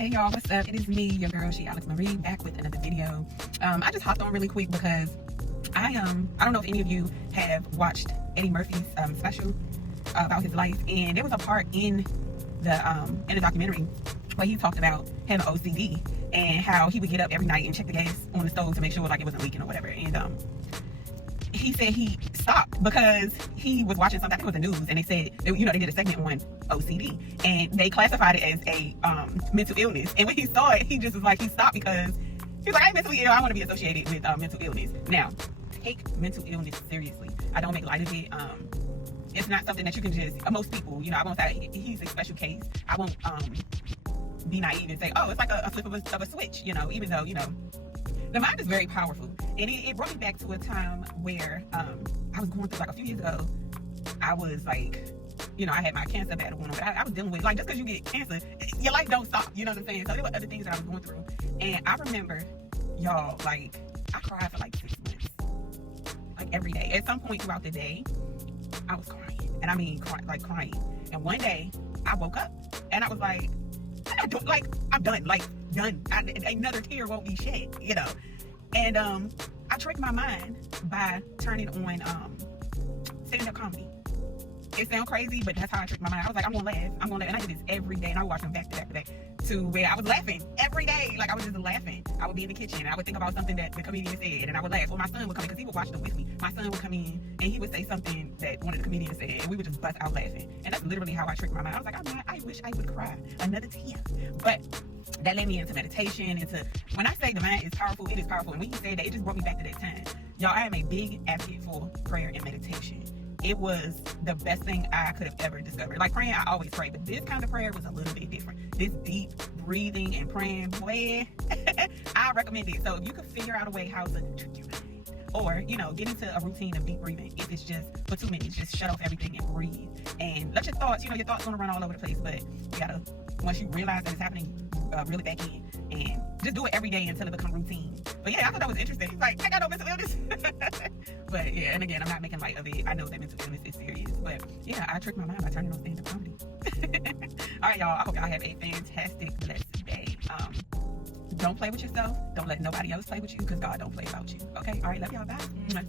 Hey y'all, what's up? It is me, your girl, Alex Marie, back with another video. I just hopped on really quick because I don't know if any of you have watched Eddie Murphy's special about his life, and there was a part in the documentary where he talked about having OCD and how he would get up every night and check the gas on the stove to make sure like it wasn't leaking or whatever. And he said he stopped because he was watching something, I think it was the news, and they said, they did a segment on OCD, and they classified it as a mental illness. And when he saw it, he just was like, he stopped because he was like, I'm mentally ill, I want to be associated with mental illness. Now, take mental illness seriously. I don't make light of it. It's not something that you can just, most people, I won't say he's a special case. I won't be naive and say, oh, it's like a flip of a switch, even though, the mind is very powerful. And it brought me back to a time where I was going through, like a few years ago, I was like, I had my cancer battle going on, but I was dealing with, like, just because you get cancer, your life don't stop, you know what I'm saying? So there were other things that I was going through. And I remember, y'all, like, I cried for like 6 months, like every day. At some point throughout the day, I was crying. And I mean, crying. And one day, I woke up and I was like, I'm done, done. Another tear won't be shed, And I tricked my mind by turning on stand-up comedy. It sounds crazy, but that's how I tricked my mind. I was like, I'm gonna laugh. And I did this every day, and I would watch them back to back to back to where I was laughing every day. Like, I was just laughing. I would be in the kitchen, and I would think about something that the comedian said, and I would laugh. Well, my son would come in, because he would watch them with me. My son would come in, and he would say something that one of the comedians said, and we would just bust out laughing. And that's literally how I tricked my mind. I was like, I wish I would cry another tear. But that led me into meditation, when I say the mind is powerful, it is powerful. And when you say that, it just brought me back to that time. Y'all, I am a big advocate for prayer and meditation. It was the best thing I could have ever discovered. Like, praying, I always pray, but this kind of prayer was a little bit different. This deep breathing and praying, boy, I recommend it. So if you could figure out a way how to trick your mind, or, get into a routine of deep breathing, if it's just for 2 minutes, just shut off everything and breathe. And let your thoughts, your thoughts gonna run all over the place, but you gotta, once you realize that it's happening, reel it back in and just do it every day until it becomes routine. But yeah, I thought that was interesting. He's like, I got no mental illness. But yeah, and again, I'm not making light of it. I know that mental illness is serious, but yeah, I tricked my mind by turning on stand-up comedy. All right, y'all, I hope y'all have a fantastic, blessed day. Don't play with yourself. Don't let nobody else play with you, because God don't play about you. Okay? All right, love y'all. Bye.